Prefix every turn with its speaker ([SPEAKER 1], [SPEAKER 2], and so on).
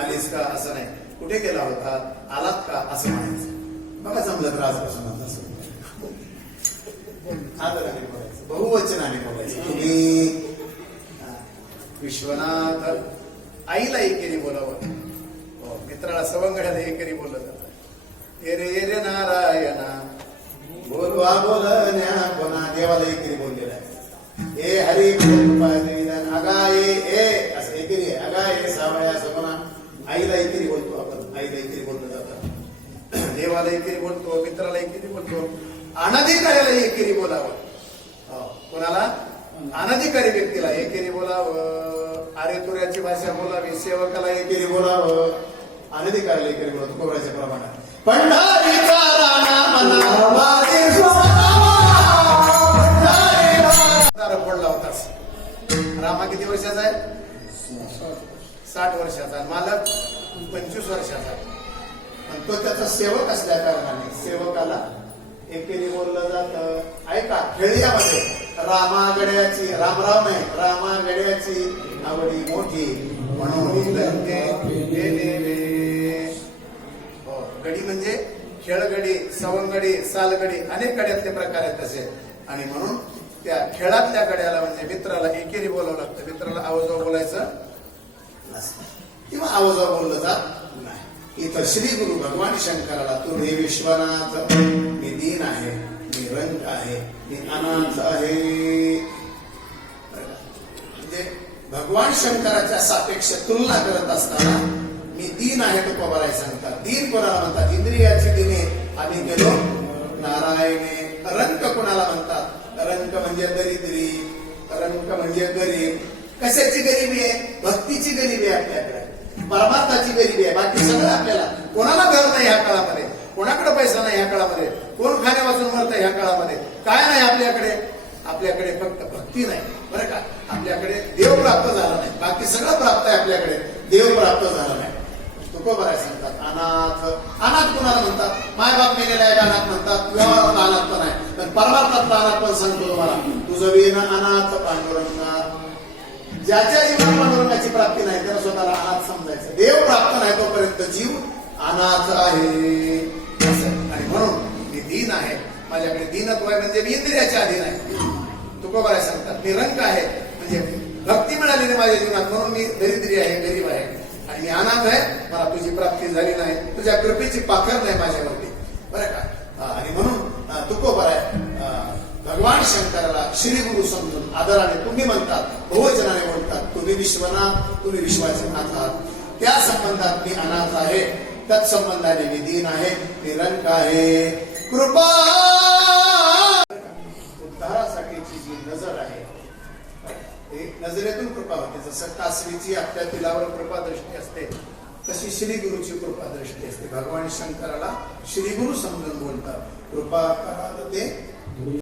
[SPEAKER 1] आलीस का? असं नाही. कुठे गेला होता? आलात का? असं म्हणायचं. बघा जमलं तर आजपासून आता असं. आदराने बोलायचं. बहुवचनाने बोलायचं. तुम्ही विश्वनाथ आईला एकेरी बोलावं. हो, मित्राला सवंगड्याला एकेरी बोललं जात ये रे ये रे नारायणा बोलवा बोलण्या कोणा देवाला एकेरी बोललेला आहे. ए हरी बोल अगा ए ए असं एकेरी आहे अगा ए सावळ्या असं कोणा आईला एकेरी बोलतो आपण आईला एकेरी बोललं जातं. देवाला एकेरी बोलतो मित्राला एकेरी बोलतो. अनधिकाऱ्याला एकेरी बोलावं. हो, कोणाला? अनधिकारी व्यक्तीला एकेरी बोलावं. आरे तुऱ्याची भाषा बोलावी सेवकाला एकेरी बोलावं. अनधिकाऱ्याला एकेरी बोलावं कोबऱ्याच्या प्रमाणात. पंढरीचा राणा मना पडला होतास रामा किती वर्षाचा आहे? साठ वर्षाचा. मालक? पंचवीस वर्षाचा. पण तो त्याचा सेवक असल्या कारणाने सेवकाला एकेरी बोललं जात. ऐका खेळियामध्ये रामागड्याची रामराव नाही रामागड्याची आवडी मोठी म्हणून हो, गडी म्हणजे खेळगडी सवंगडी सालगडी अनेक गड्यातले प्रकार आहेत तसे. आणि म्हणून त्या खेळातल्या गड्याला म्हणजे मित्राला एकेरी बोलावं लागतं. मित्राला आवाजावर बोलायचं किंवा आवाजा बोललं जात नाही. इथं श्री गुरु भगवान शंकराला तू हे विश्वनाथ मी दीन आहे मी रंग आहे मी अनाथ आहे. म्हणजे भगवान शंकराच्या सापेक्ष तुलना करत असताना मी दीन आहे तो पवाराय सांगतात दीन कोणाला म्हणतात? इंद्रियाची दिने. आम्ही गेलो नारायणे. रंक कोणाला म्हणतात? रंक म्हणजे दरिद्री रंक म्हणजे गरीब. कशाची गरिबी आहे? भक्तीची गरिबी आहे आपल्याकडे. परमार्थाची गरिबी आहे. बाकी सगळं आपल्याला. कोणाला घर नाही ह्या काळामध्ये? कोणाकडे पैसा नाही ह्या काळामध्ये? कोण खाण्या वाचून मरत ह्या काळामध्ये? काय नाही आपल्याकडे? आपल्याकडे फक्त भक्ती नाही. बरं का? आपल्याकडे देव प्राप्त झाला नाही. बाकी सगळं प्राप्त आहे आपल्याकडे. देव प्राप्त झाला नाही. तुकोबाराय सांगतात. अनाथ. अनाथ कुणाला म्हणतात? मायबाप मेलेला आहे अनाथ म्हणतात. व्यवहारात अनाथ पण आहे. पण परमार्थात अनाथ पण सांगतो तुम्हाला. तुझं वेन अनाथ पांडुरंगा ज्याच्या जीवनात पांडुरंगाची प्राप्ती नाही त्याला स्वतःला अनाथ समजायचं देव प्राप्त नाही तोपर्यंत जीव अनाथ आहे. आणि म्हणून मी दीन आहे. माझ्याकडे दीनत्व आहे म्हणजे मी इंद्रियाच्या अधीन आहे. तुकोबाराय सांगतात मी रंग आहे म्हणजे भक्ती मिळाली नाही माझ्या जीवनात म्हणून मी दरिद्री आहे गरीब आहे. आणि मी अनाथ आहे मला तुझी प्राप्ती झाली नाही तुझ्या कृपेची पाखर नाही माझ्यावरती. बरं का? आणि म्हणून अं, तुकोबाराय भगवान शंकराला श्री गुरु समजून आदराने तुम्ही म्हणतात बहुवचनाने म्हणतात तुम्ही विश्वनाथ तुम्ही विश्वाचे नाथ आहात. त्या संबंधात मी अनाथ आहे. त्याच संबंधाने मी दीन आहे. निरंक आहे. कृपा! उद्धारासाठीची जी नजर आहे नजरेतून कृपा होते. जसं कासरीची आपल्या तिलावर कृपा दृष्टी असते तशी श्री गुरुची कृपा दृष्टी असते. भगवान शंकराला श्री गुरु समजून बोलतात. कृपा करा ते